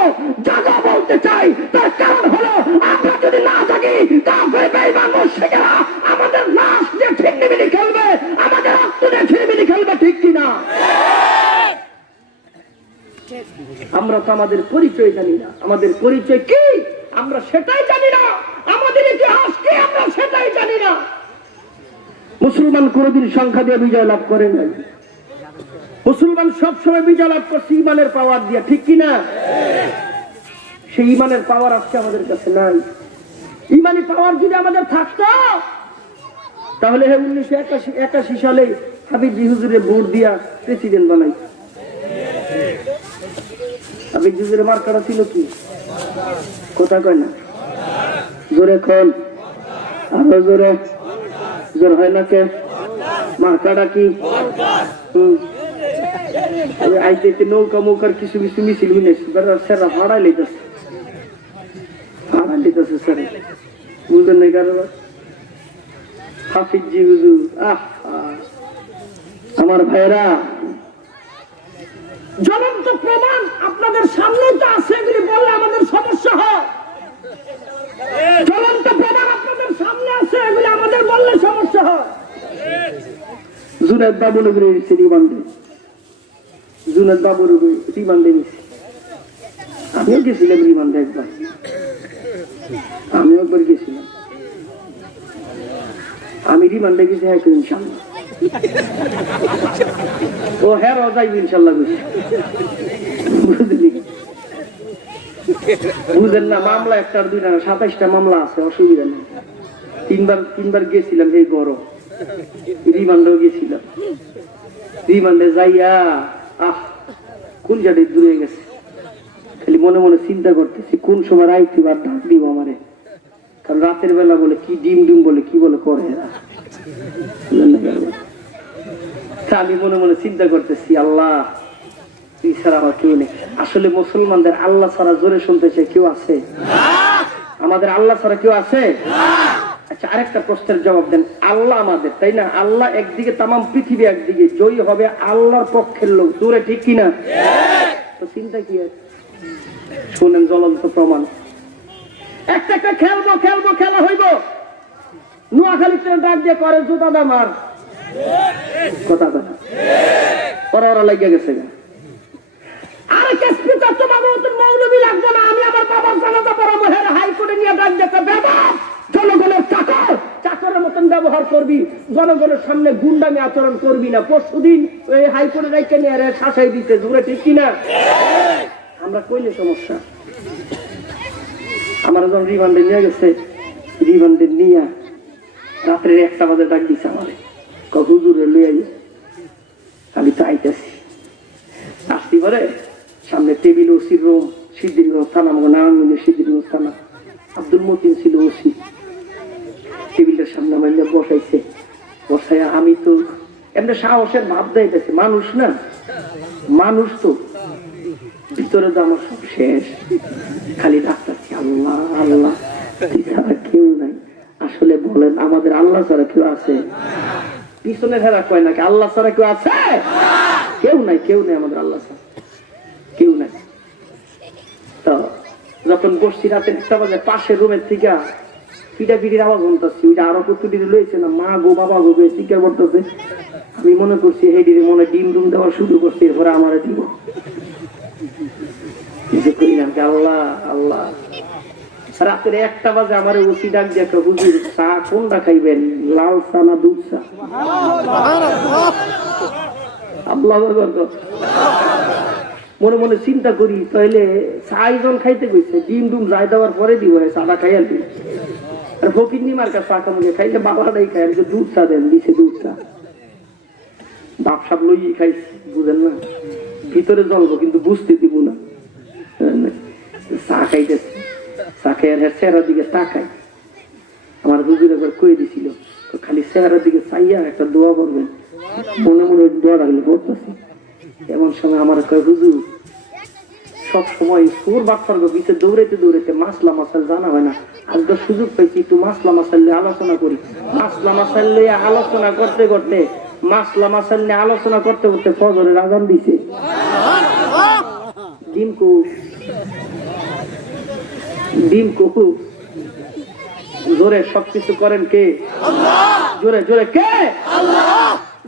জাগা বলতে চাই, তার কারণ হলো আমরা যদি না জাগি, কাফের বেঈমান মুশরিকরা আমাদের লাশ দিয়ে ছিনিমিনি খেলবে, আমাদের রক্ত দিয়ে ছিনিমিনি খেলবে, ঠিক কিনা? আমরা তো আমাদের পরিচয় জানি না, আমাদের পরিচয় কি আমরা সেটাই জানি না, আমাদের ইতিহাস কি আমরা সেটাই জানি না। মুসলমান কোনদিন সংখ্যা দিয়ে বিজয় লাভ করে নাই, মুসলমান সবসময় বিজয় লাভ করছে ইমানের পাওয়ার দিয়ে, ঠিক কিনা? সেই ইমানের পাওয়ার আজকে আমাদের কাছে নাই। ইমানি পাওয়ার যদি আমাদের থাকতো, তাহলে 1981 সালে হাবিবজি হুজুরের ভোট দিয়া প্রেসিডেন্ট বানাই। হাবিবজি হুজুরের মার্কাটা ছিল কি? কথা কয় না, জোরে কন, আরো জোরে, জোর হয় না কে? মার্কাটা কি? আইতে নৌকা মৌকার কিছু কিছু মিছিল সেরা ভাড়া লেগেছে, ভাড়া লেগেছে স্যার, বুঝলেন না? কারণ হাফিজি হুজুর, আমার ভাইরা, জ্বলন্ত প্রমাণ আপনাদের সামনে তো আছে, এগুলি বললে আমাদের সমস্যা হয়। জ্বলন্ত প্রমাণ আপনাদের সামনে আছে, এগুলি আমাদের বললে সমস্যা হয়। জুনায়েদ বাবুনগরীর সিঁড়ি বান্ধে জুনাদ বাবুর রিমান্ডে গেছি, আমিও গেছিলাম রিমান্ডে একবার, আমিও একবার গেছিলাম, আমি রিমান্ডে গেছি হ্যাঁ ইনশাল্লাহ, ও হ্যাঁ যাইব ইনশাল্লাহ গেছি। বুঝলি বুঝেন না, মামলা একটার দুইটা 27টা মামলা আছে, অসুবিধা নেই। তিনবার গেছিলাম এই গরম, রিমান্ডেও গেছিলাম। রিমান্ডে যাইয়া কোন জায়গায় দূরে গেছে, খালি মনে মনে চিন্তা করতেছি কোন সময় আইতি আর ডাক দিব আমারে, কারণ রাতের বেলা বলে কি ডিম ডিম বলে কি বলে করে এরা। আমি মনে মনে চিন্তা করতেছি আল্লাহ তুই ছাড়া আমার কেউ নেই। আসলে মুসলমানদের আল্লাহ ছাড়া জোরে শুনতেছে কেউ আছে? আমাদের আল্লাহ ছাড়া কেউ আছে? আচ্ছা, আরেকটা প্রশ্নের জবাব দেন। আল্লাহ আমাদের, তাই না? আল্লাহ একদিকে, তাম পৃথিবী একদিকে, জয়ী হবে আল্লাহর পক্ষের লোক, জোরে ঠিক কিনা? তো চিন্তা কি আছে? শোনেন জ্বলন্ত প্রমাণ, একটা খেলা হইব, নোয়াখালী ডাক দিয়ে করে জুতা দামার কথা কথা ওরা লাগিয়ে গেছে। আরে স্পিকার তো বাবা মৌলবী লাগবে না, আমি আমার বাবার জানাজা পড়াবো, হ্যাঁ হাইকোর্টে নিয়ে ডাক দেখে ব্যবহার জনগণের চাকরের মতন ব্যবহার করবি, জনগণের সামনে গুন্ডামি আচরণ করবি না। পরশুদিন ওই হাইকোর্টে রাইকে নিয়ে শাসাই দিতে, জোরে ঠিক কিনা? আমরা কইলে সমস্যা। আমার যখন রিমান্ডে নিয়ে গেছে, রিমান্ডে নিয়ে রাত্রে 1টা বাজে ডাক দিছে আমারে, হুজুরে লইয়া আমি তো আইতেছি। আসতে পারে সামনে টেবিল, ওসির রুম, সিদ্দিরগঞ্জ থানা, আমাকে নারায়ণগঞ্জের সিদ্দিরগঞ্জ থানা, আব্দুল মতিন ছিল ওসি। টেবিলটার সামনে আমার বসাইছে, বসাইয়া আমি তো এমনি সাহসের ভাব দেখাইতেছে, মানুষ না, মানুষ তো ভিতরে তো আমার সব শেষ, খালি ডাক্তারছি আল্লাহ আল্লাহ, ছাড়া কেউ নাই। আসলে বলেন আমাদের আল্লাহ ছাড়া কেউ আছে? পিছনে ফেরা কয় নাকি আল্লাহ ছাড়া কেউ আছে? কেউ নাই, কেউ নেই আমাদের আল্লাহ ছাড়া, কেউ নাই। তো যখন বসছি রাতের 1টা বাজে, পাশের রুমের থেকে পিটাপিটির আওয়াজ শুনতেছি, ওইটা আরো প্রস্তুতি লইছে না, মা গো বাবা গো চিৎকার করতেছে। আমি মনে করছি হেডিরে মনে ডিম ডুম দেওয়া শুরু করছে, এরপরে আমারে দিব। আল্লাহ আল্লাহ, রাতের 1টা বাজে আমার ওসি ডাক দিয়ে, হুজুর চা কোনটা খাইবেন, লাল চা না দুধ চা? আল্লাহ মনে মনে চিন্তা করি, তাহলে চাইজন খাইতে কইছে, ডিম ডুম যাই দেওয়ার পরে দিব, চাটা খাই আর কি। আর ফকির নিমার কাছে চা কামুকে খাইলে বাবাটাই খাই, আমি দুধ চা দেন, দিছে দুধ চা। বাপ সাপ লই খাইছি, বুঝেন না, ভিতরে জ্বলবো কিন্তু বুঝতে দিব না। চা খাইতেছে, চা খাইয়ার চেহারার দিকে তাকাই, আমার হুজুর একবার কয়ে দিছিল খালি চেহারার দিকে চাইয়া একটা দোয়া করবেন, মনে মনে দোয়া লাগলে পড়তেছি। এমন সময় আমার কয়, হুজুর সব সময় সুর বাটফার গিয়ে দৌড়াইতে দৌড়াইতে মাসলা মাসাল জানা হয় না, আজকে সুযোগ পাইছি একটু মাসলা মাসাল নিয়ে আলোচনা করি। মাসলা মাসাল নিয়ে আলোচনা করতে করতে ফজরের আযান দিছে। ডিম কুকু জোরে সবকিছু করেন কে? জোরে জোরে কে?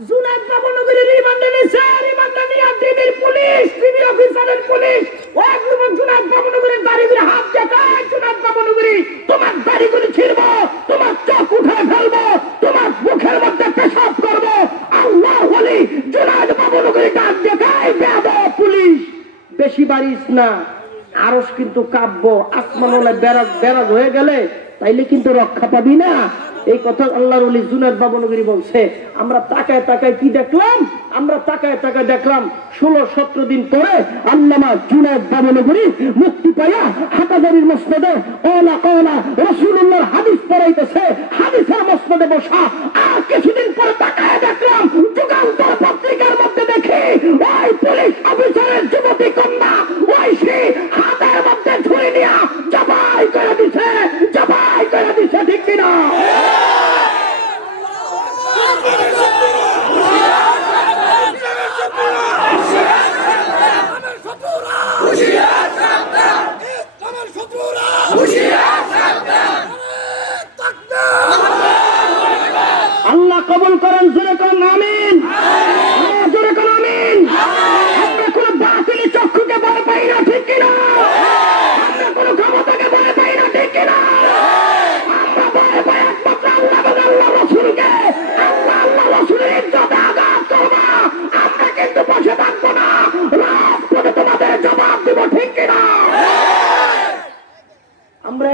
জুনায়েদ বাবুনগরীর রিমান্ডে নিছে, রিমান্ডে নিয়ে টিভির পুলিশ, টিভি অফিসারের পুলিশ একদম জুনায়েদ বাবুনগরীর দাড়িগুলো হাত দেখায়, জুনায়েদ বাবুনগরী তোমার দাড়িগুলো ছিড়বো, তোমার চোখ উঠায় ফেলবো, তোমার মুখের মধ্যে পেশাব করবো। আল্লাহ বলি জুনায়েদ বাবুনগরী ডাক দেখায়, বেয়াদব পুলিশ বেশি বাড়িস না, আরশ কিন্তু কাব্য, আসমান হলে বেরাজ হয়ে গেলে তাইলে কিন্তু রক্ষা পাবি না। এই কথা আল্লাহর ওলি জুনায়েদ বাবুনগরী বলছে। আমরা তাকায় তাকায় কি দেখলাম? আমরা তাকায় তাকায় দেখলাম 16-17 দিন পরে আল্লামা জুনায়েদ বাবুনগরী মুক্তি পাইয়া হাটাজারির মসনদে ওলা কওলা রাসূলুল্লাহর হাদিস পড়াইতেছে, হাদিসের মসনদে বসা। আর কিছুদিন পরে তাকায় দেখলাম যুগান্তর পত্রিকার মধ্যে দেখি ওই পুলিশ অফিসারের যুবতী কন্যা ওই সে হাতের মধ্যে ছুরি নিয়ে জবাই করে দিছে, জবাই করে দিছে, ঠিক কিনা? আল্লাহ কবুল করেন, জোরে কোন আমিন, জোরে কোন আমিন।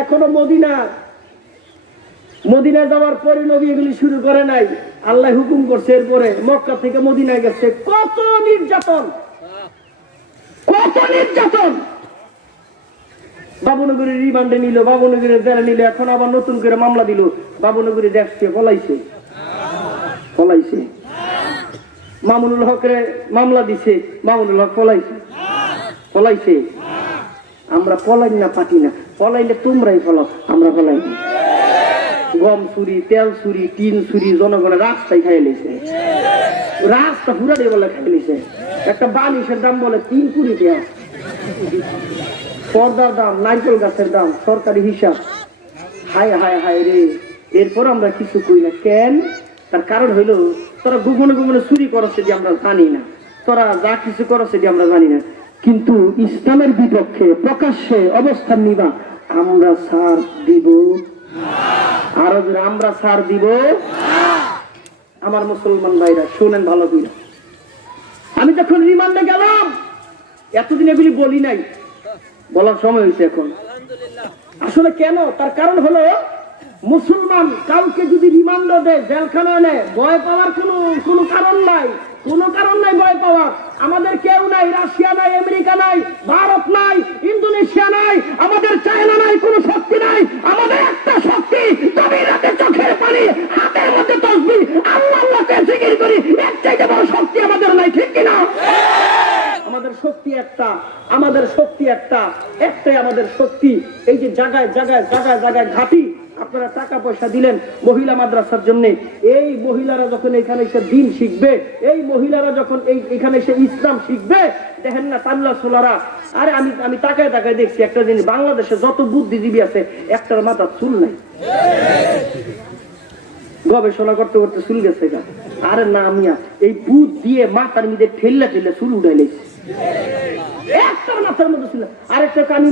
এখনো মদিনায় যাওয়ার পরে নবী এগুলি শুরু করে নাই। আল্লাহ হুকুম করছে, এরপরে মক্কা থেকে মদিনায় গেছে। কত নির্যাতন, কত নির্যাতন। বাবুনগরীর রিমান্ডে নিল, বাবুনগরীর জেলে নিল, এখন আবার নতুন করে মামলা দিল। বাবুনগরী দেখছে পলাইছে। মামুনুল হকের মামলা দিছে, মামুনুল হক পলাইছে। আমরা পলাই না, পাটি না। পলাইলে তোমরাই ফলাও, আমরা পলাই না। গম চুরি, তেল চুরি, টিন চুরি, জনগণের রাস্তায় খাই লেছে, রাস্তা পুরা দিয়ে বলে খাই লেছে। একটা বালিশের দাম বলে 3 কোটি টাকা, পর্দার দাম, নারকেল গাছের দাম, সরকারি হিসাব। হায় হায় হায় রে। এরপর আমরা কিছু কই না কেন? তার কারণ হইলো তোরা গোপনে গোপনে চুরি করছে যে আমরা জানি না, তোরা যা কিছু করছে যে আমরা জানি না। কিন্তু ইসলামের বিপক্ষে প্রকাশ্যে অবস্থান নিবা, আমরা ছাড় দিব। আরো জোরে, আমরা ছাড় দিব। আমার মুসলমান ভাইরা শোনেন ভালো করে। আমি যখন রিমান্ডে গেলাম, এতদিন এগুলি বলি নাই, বলার সময় হয়েছে এখন। আসলে কেন? তার কারণ হলো মুসলমান কাউকে যদি রিমান্ড দেয়, জেলখানায় নেয়, ভয় পাওয়ার কোনো কারণ নাই, কোনো কারণ নাই ভয় পাওয়ার। আমাদের কেউ নাই, রাশিয়া নাই, আমেরিকা নাই, ভারত নাই, ইন্দোনেশিয়া নাই, আমাদের চায়না নাই, কোনো শক্তি নাই। আমাদের একটা শক্তি, গভীর রাতে চোখের পানি, হাতের মধ্যে তসবিহ, আল্লাহ আল্লাহকে জিকির করি। এর চাইতে বড় শক্তি আমাদের নাই, ঠিক কিনা? আমাদের শক্তি একটা, আমাদের শক্তি একটাই আমাদের শক্তি। এই যে জায়গায় জায়গায় জায়গায় জায়গায় ঘাঁটি, আপনারা টাকা পয়সা দিলেন মহিলা মাদ্রাসার জন্য। এই মহিলারা যখন এখানে এসে দিন শিখবে, এই মহিলারা যখন এখানে এসে ইসলাম শিখবে, দেখেন না তাল্লা সোলারা। আরে আমি তাকায় তাকায় দেখছি একটা জিনিস, বাংলাদেশে যত বুদ্ধিজীবী আছে একটার মাথার চুল নাই। গবেষণা করতে করতে চুল গেছে গা। আরে না, মিয়া এই বুধ দিয়ে মাথার মধ্যে ঠেললে চুল উঠাই লেছি, একটার মাথার মধ্যে ছিল। আরেকটাকে আমি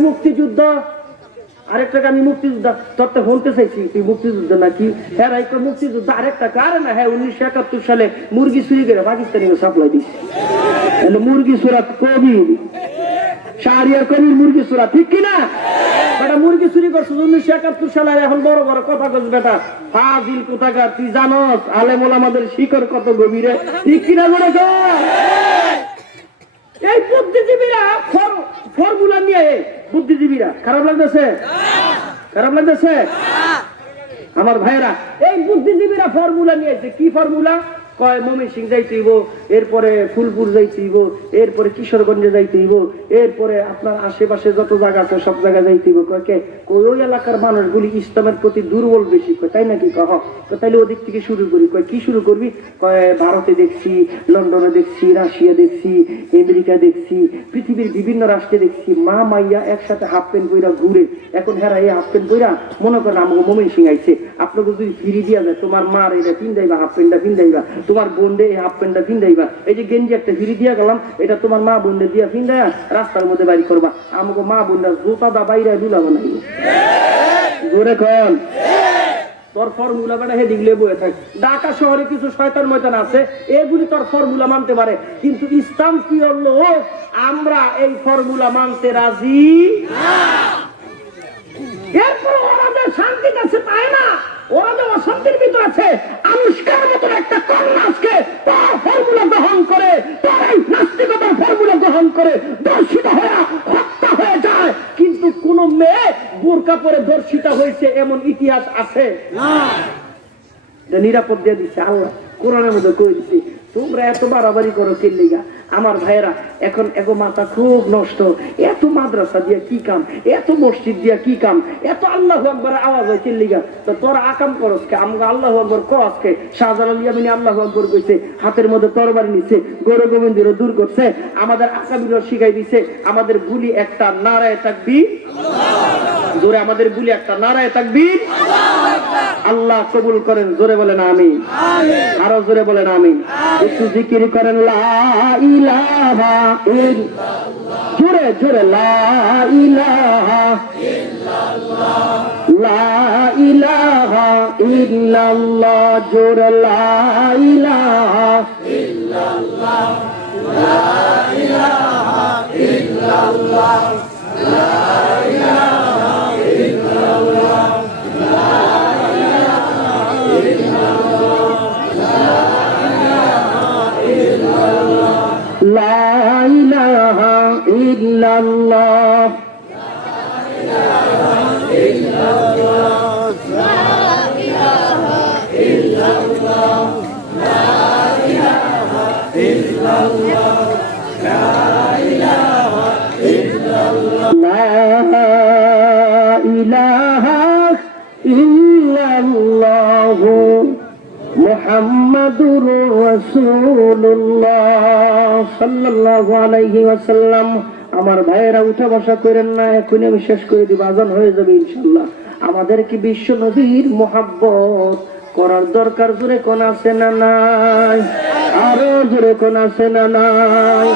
মুক্তিযোদ্ধা তত্ত্বে বলতে চাইছি, তুই মুক্তিযুদ্ধ নাকি? হ্যাঁ একটা মুক্তিযুদ্ধ। আরেকটা আরে না, হ্যাঁ 1971 সালে মুরগি চুরি করে পাকিস্তানি সাপ্লাই দিচ্ছে। মুরগি চোরা কবির, শাহরিয়ার কবির মুরগি চোরা, ঠিক কিনা? বেটা মুরগি চুরি করছো 1971 সালে, এখন বড় বড় কথা কস বেটা, ফাজিল কোথাকার। তুই জানোস আলেম ওলামাদের শিকড় কত গভীরে, ঠিক কিনা? মনে কর এই বুদ্ধিজীবীরা ফর্মুলা নিয়ে, বুদ্ধিজীবীরা খারাপ লাগতেছে, খারাপ লাগতেছে আমার ভাইয়েরা। এই বুদ্ধিজীবীরা ফর্মুলা নিয়েছে। কি ফর্মুলা? কয় ময়মনসিংহ যাইতে হইব, এরপরে ফুলপুর যাইতে হইব, এরপরে কিশোরগঞ্জে যাইতে হইব, এরপরে আপনার আশেপাশে যত জায়গা আছে সব জায়গায় যাইতে হইব। কয় ওই এলাকার মানুষগুলি ইসলামের প্রতি দুর্বল বেশি। কয় তাই নাকি? কহ তাইলে ওদিক থেকে শুরু করি। কয় কি শুরু করবি? কয় ভারতে দেখছি, লন্ডনে দেখছি, রাশিয়া দেখছি, আমেরিকা দেখছি, পৃথিবীর বিভিন্ন রাষ্ট্রে দেখছি মা মাইয়া একসাথে হাফ প্যান্ট পইরা ঘুরে। এখন হেরা এই হাফ প্যান্ট পইরা মনে করেন আমাকে ময়মনসিংহ আইছে, আপনাকে যদি ফিরি দিয়া যায়, তোমার মার এটা পিন্দাইবা, হাফ প্যান্টটা পিন্দাইবা, তোমার বোনডে এই হাফ প্যান্টটা পিন্দাইবা, এই যে গেঞ্জি একটা ফিরি দিয়া গেলাম, এটা তোমার মা বোনডে দিয়া পিন্দাইয়া রাস্তার মধ্যে বাড়ি করবা। আমাকে মা বোনরা জোতা দা বাইরে দুলা বানাইবে। জোরে কন তোর ফর্মুলা বেটা হে দিগলে বয়ে থাক। ঢাকা শহরে কিছু শয়তান ময়তান আছে, এগুলি তোর ফর্মুলা মানতে পারে, কিন্তু ইসলাম কি হলো? আমরা এই ফর্মুলা মানতে রাজি না। এরপর ওরা যে শান্তিতে আছে তাই না, ওরা যে অশান্তির ভিতর আছে। আনুষ্কার মতো একটা কন্যাকে তার ফর্মুলা গ্রহণ করে, তার এই নাস্তিকতার ফর্মুলা গ্রহণ করে দর্শিত হয়ে হত্যা হয়ে যায়। কিন্তু কোন মেয়ে বোরকা পরে দর্শিত হয়েছে এমন ইতিহাস আছে না। নিরাপদ দিয়ে দিচ্ছে আল্লাহ, কোরআনের মধ্যে কই দিচ্ছে। তোমরা এত বাড়াবাড়ি করো কেল্লিগা? আমার ভাইয়েরা এখন এগো মাথা খুব নষ্ট। এত মাদ্রাসা দিয়া কি কাম, এত মসজিদ দিয়া কি কাম, এত আল্লাহু আকবার আওয়াজ হয় কেল্লিগা? তো তোরা আকাম করস কে? আমগো আল্লাহু আকবার কস কে? শাহজালাল ইয়ামিনী আল্লাহু আকবার কইছে, হাতের মধ্যে তরবারি নিছে, গৌর গোবিন্দের দূর করছে, আমাদের আকাবির শিখাই দিছে। আমাদের বুলি একটা নারায়ে তাকবীর, জোরে আমাদের বুলি একটা নারায়ে তাকবীর। আল্লাহ কবুল করেন, জোরে বলেন আমিন, আরো জোরে বলেন আমিন। একটু জিকির করেন লা ইলাহা ইল্লাল্লাহ, জোরে জোরে লা ইলাহা ইল্লাল্লাহ, লা ইলাহা ইল্লাল্লাহ, জোরে লা ইলাহা ইল্লাল্লাহ, লা ইলাহা ইল্লাল্লাহ, লা ইলাহা ইল্লাল্লাহ। ইল্লাল্লাহ। লা ইলাহা ইল্লাল্লাহু মুহাম্মাদুর রাসূলুল্লাহ সাল্লাল্লাহু আলাইহি ওয়াসাল্লাম। আমার ভাইয়েরা উঠা বসা করেন না, এখনই আমি শেষ করে দিব, আজান হয়ে যাবে ইনশাআল্লাহ। আমাদের কি বিশ্ব নবীর মুহাব্বত করার দরকার জোরে কোন আছে না নাই? আরো জোরে কোন আছে না নাই?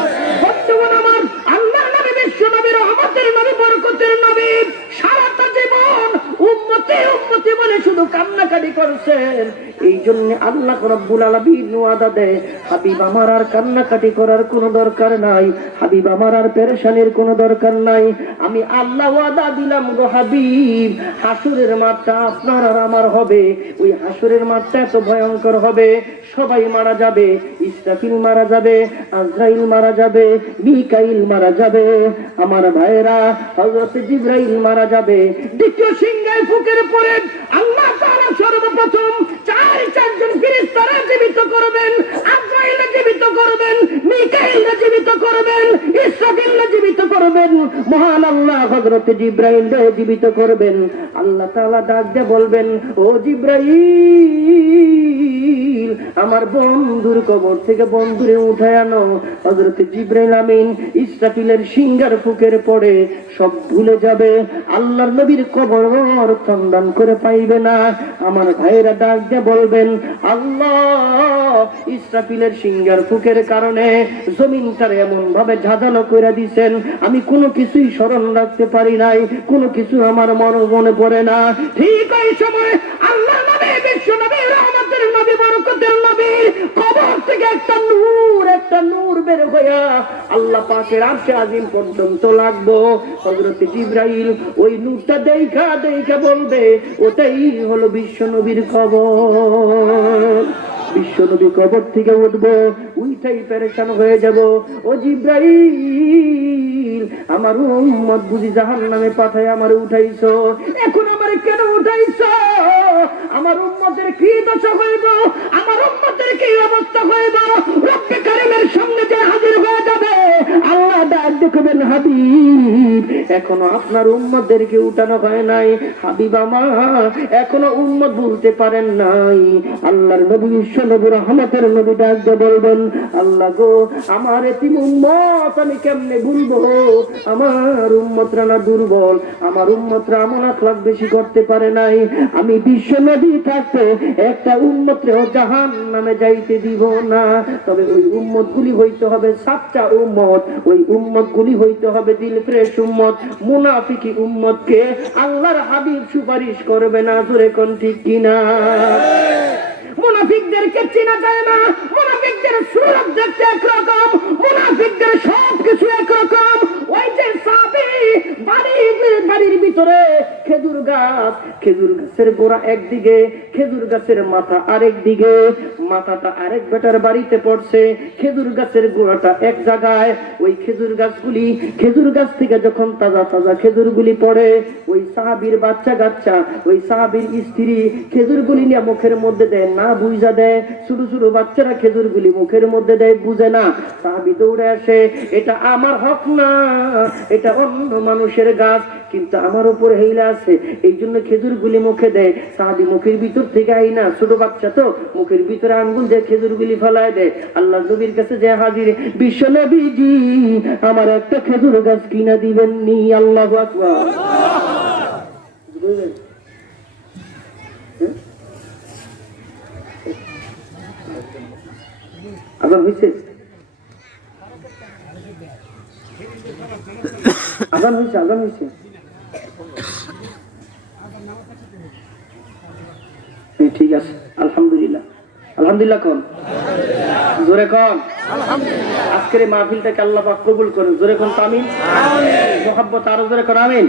বর্তমান আমার আল্লাহ নবী, বিশ্ব নবী, রহমতের নবী, বরকতের নবী সারাটা জীবন উম্মতি উম্মতি বলে শুধু কান্নাকাটি করছেন। এই জন্য আল্লাহ রাব্বুল আলামিন ওয়াদা দেয়, হাবিব আমার আর কান্নাকাটি করার কোনো দরকার নাই, হাবিব আমার আর পেরেশানির কোনো দরকার নাই। আমি আল্লাহ ওয়াদা দিলাম গো হাবিব, হাসরের মাঠটা আপনার আর আমার হবে। ওই হাসরের মাঠটা এত ভয়ঙ্কর হবে, সবাই মারা যাবে, ইসরাফিল মারা যাবে, আজরাইল মারা যাবে, মিকাইল মারা যাবে, আমার ভাইয়েরা হযরত জিবরাইল মারা যাবে। দ্বিতীয় সিংহায় ফুকের পরে আল্লাহ তাআলা সর্বপ্রথম চারজন ফেরেশতারা জীবিত করবেন, আজরাইল জীবিত করবেন, মিকাইল জীবিত করবেন, ইসরাফিল জীবিত করবেন, মহান আল্লাহ হযরত জিবরাইল জীবিত করবেন। আল্লাহ তাআলা ডাক দিয়ে বলবেন, ও জিবরাইল, আমার বন্ধুর কবর থেকে বন্ধুরে উঠায় আনো। হযরত জিবরাইল আমিন ইসরাফিলের সিংহার ফুকের পরে সব ভুলে যাবে, আল্লাহর নবীর কবর সন্ধান করে পাইবে না। আমার ভাইরা ডাক দিয়ে বলবেন, আল্লাহ ইসরাফিলের সিংহার ফুকের কারণে জমিনটার এমন ভাবে ঝাঁঝালো করে দিছেন, আমি কোনো কিছুই স্মরণ রাখতে পারি নাই, কোনো কিছু আমার মনে পড়ে না। ঠিক ওই সময় আল্লাহ নবী, বিশ্ব নবী, রহমতের নবী, বরকতের নবী কবর থেকে একটা নূর বের হইয়া আল্লাহ পাকের আরশে আজিম পর্যন্ত লাগবো। হযরত জিবরাইল ওই নূরটা দেখা বলবে, ওটাই হলো বিশ্ব নবীর কবর। বিশ্ব নবী কবর থেকে উঠবো, উইটাই পেরেশান হয়ে যাব। ও জিবরাইল, আমার উম্মত বুঝি জাহান্নামে পাঠায় আমার উঠাইছো, এখন আমার কেন উঠাইছো? আমার উম্মতের কি দশা হইব, আমার উম্মতের কি অবস্থা হইব? রব্বে কারিমের সামনে যে হাজির হয়ে যাবে, আল্লাহ ডাক দেখবেন, হাবিব এখনো আপনার উম্মতদেরকে উঠানো হয় নাই, হাবিব আমার এখনো উম্মত বলতে পারেন নাই। আল্লাহর নবী, বিশ্ব নবী, রহমতের নবী ডাক দিয়ে বলবেন, আল্লাহ গো, আমার এতিম উম্মত আমি কেমনে ভুলবো? আমার উম্মতরা না দুর্বল, আমার উম্মতরা আমল আখলাক বেশি করতে পারে নাই, আমি বিশ্ব নবী থাকতে একটা উম্মতরেও জাহান্নামে যাইতে দিব না। তবে ওই উম্মত গুলি হইতে হবে সাচ্চা উম্মত, ওই উম্মত গুলি হইতে হবে দিল ফ্রেশ উম্মত। মুনাফিকি উম্মতকে আল্লাহর হাবিব সুপারিশ করবে না, জোরে কোন ঠিক কিনা? মুনাফিকদেরকে চেনা যায় না, মুনাফিকদের সুরত দেখতে একরকম, মুনাফিকদের সবকিছু একরকম। ওই যে সাহাবী বাড়ির ভিতরে খেজুর গাছের গোড়া একদিকে, খেজুর গাছের মাথা আরেক দিকে, মাথাটা আরেক বেটার বাড়িতে পড়ছে, খেজুর গাছের গোড়াটা এক জায়গায়। ওই খেজুর গাছ থেকে যখন তাজা খেজুরগুলি পড়ে, ওই সাহাবীর বাচ্চা কাচ্চা, ওই সাহাবীর স্ত্রী খেজুরগুলি নিয়ে মুখের মধ্যে দেয় না, বুঝা দেয়। ছোট ছোট বাচ্চারা খেজুরগুলি মুখের মধ্যে দেয়, বুঝে না। সাহাবী দৌড়ে আসে, এটা আমার হক না, এটা অন্য মানুষের গাছ, কিন্তু আমার উপর হেইলা আছে, এই জন্য খেজুরগুলি মুখে দেয়। সাহাবী মুখের ভিতর থেকে আইনা, ছোট বাচ্চা তো, মুখের ভিতরে আঙ্গুল দিয়ে খেজুরগুলি ফেলায় দেয়। আল্লাহ নবীর কাছে যে হাজির, বিশ্ব নবীজি আমার একটা খেজুর গাছ কিনা দিবেন নি? আল্লাহু আকবার। আজান হয়েছে? আজান হয়েছে। ঠিক আছে, আলহামদুলিল্লাহ। কোন জোরে কোন আজকের এই মাহফিলটাকে আল্লাহ পাক কবুল করেন, জোরে কোন আমিন। মোহাব্বত আরো জোরে কোন আমিন।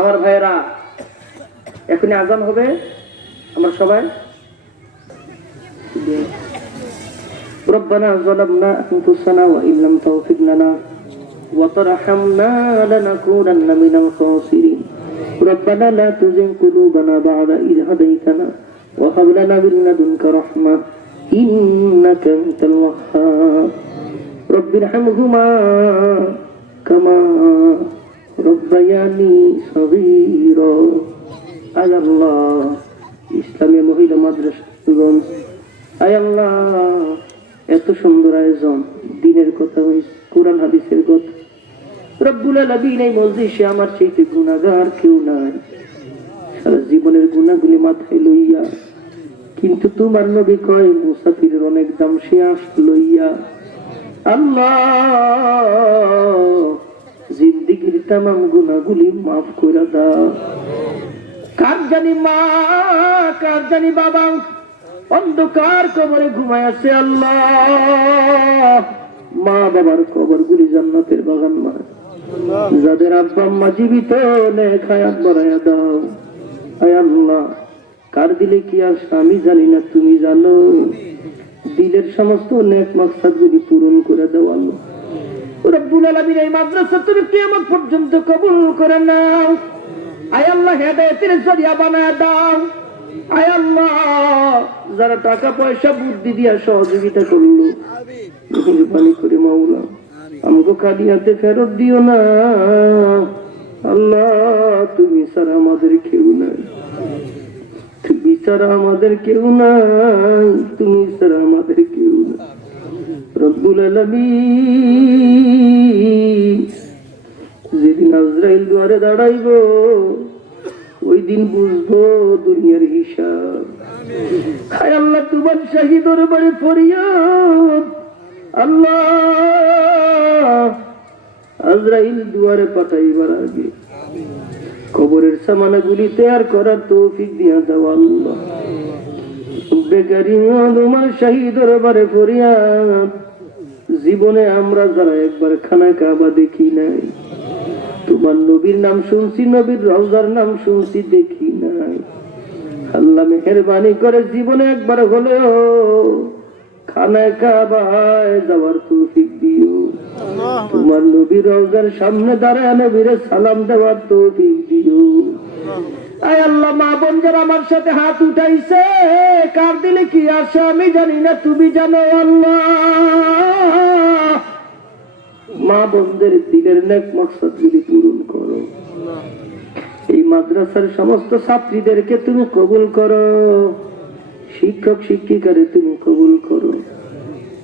আমার ভাইয়েরা, এখনই আজান হবে, আমরা সবাই ربنا ظلمنا أنفسنا وإن لم تغفر لنا وترحمنا لنكونن من الخاسرين ربنا لا تزغ قلوبنا بعد إذ هديتنا وهب لنا من لدنك رحمة إنك أنت الوهاب رب ارحمهما كما ربياني صغيرا আয় আল্লাহ ইসলামী মহিলা মাদ্রাসাগঞ্জ আয় আল্লাহ এত সুন্দর আয়োজন দিনের কথা হইছে কোরআন হাদিসের কথা রব্বুল আলামিন এই মজলিসে আমার চাইতে গুনাহগার কেউ নাই সারা জীবনের গুনাহগুলি মাথায় লইয়া কিন্তু তোমার নবী কয় মুসাফিরের অনেক দাম সে আস লইয়া আল্লাহ জিন্দেগীর तमाम গুনাহগুলি maaf করে দাও কার জানি মা কার জানি বাবা অন্ধকার কবরে ঘুমায় আছে আল্লাহ মা বাবার কবরগুলি জান্নাতের বাগান বানায় যাদের আব্বা আম্মা জীবিত নেক হায়াত বাড়ায়া দাও আয় আল্লাহ কার দিলে কি আর আমি জানি না তুমি জানো দিলের সমস্ত নেক মাকসাদগুলি পূরণ করে দাও আল্লাহ রব্বুল আলামিন এই মাদ্রাসা তুমি কিয়ামত পর্যন্ত কবুল করে নাও আয় আল্লাহ হেদায়েতের জরিয়া বানায় দাও আয় আল্লাহ যারা টাকা পয়সা বুদ্ধি দিয়া সহযোগিতা করলো মেহেরবানি করে মাওলা আমাকে কাদিয়াতে ফেরত দিও না আল্লাহ তুমি ছাড়া আমাদের কেউ নাই তুমি ছাড়া আমাদের কেউ নাই তুমি ছাড়া আমাদের কেউ নাই রব্বুল আলামিন যেদিন আজরাইল দুয়ারে দাঁড়াইবো ওই দিন বুঝবো দুনিয়ার হিসাব হায় আল্লাহ তোমার শাহী দরবারে ফরিয়াদ আল্লাহ আজরাইল দুয়ারে পাঠাইবার আগে কবরের সামানাগুলি তৈরি করার তৌফিক দিয়া দাও আল্লাহ বেকারি তোমার শাহী দরবারে ফরিয়াদ জীবনে আমরা যারা একবার খানা কাবা দেখি নাই তোমার নবীর নাম শুনছি নবীর রওজার নাম শুনছি দেখি নাই আল্লাহ মেহেরবানি করে জীবনে একবার হলেও খানা কাবায় যাওয়ার তৌফিক দিও তোমার নবীর রওজার সামনে দাঁড়ায় নবীর সালাম দেওয়ার তৌফিক দিও আয় আল্লাহ মা বোন যারা আমার সাথে হাত উঠাইছে কার দিলে কি আসে আমি জানি না তুমি জানো আল্লাহ মা বোনদের দিলের নেক মাকসাদগুলি পূরণ করো এই মাদ্রাসার সমস্ত ছাত্রীদেরকে তুমি কবুল করো শিক্ষক শিক্ষিকারে তুমি কবুল করো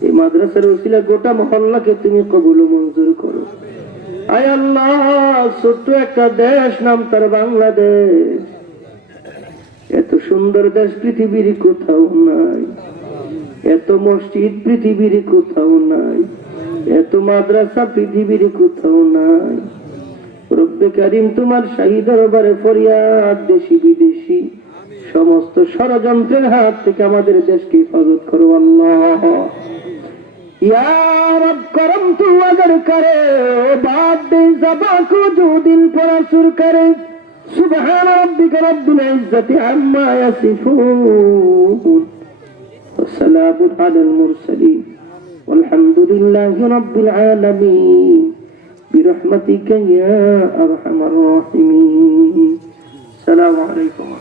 এই মাদ্রাসার ওসিলা গোটা মহল্লাকে তুমি কবুল ও মঞ্জুর করো আয় আল্লাহ ছোট্ট একটা দেশ নাম তার বাংলাদেশ এত সুন্দর দেশ পৃথিবীর কোথাও নাই এত মসজিদ পৃথিবীর কোথাও নাই এত মাদ্রাসা পৃথিবীর কোথাও নাই রব্বে কারীম তোমার শাহী দরবারে ফরিয়াদ দেশি বিদেশি সমস্ত ষড়যন্ত্রের হাত থেকে আমাদের দেশকে হেফাজত করো আল্লাহ या रब करम तू अगर करे बात दे ज़बा को जो दिल पर असर करे सुबहान रब्बिक रब्बिल इज़्ज़ति अम्मा यसिफून वस्सलामुन अलल मुरसलीन वल्हम्दुलिल्लाहि रब्बिल आलमीन बिरहमतिका या अरहमर राहिमीन। अस्सलामु अलैकुम।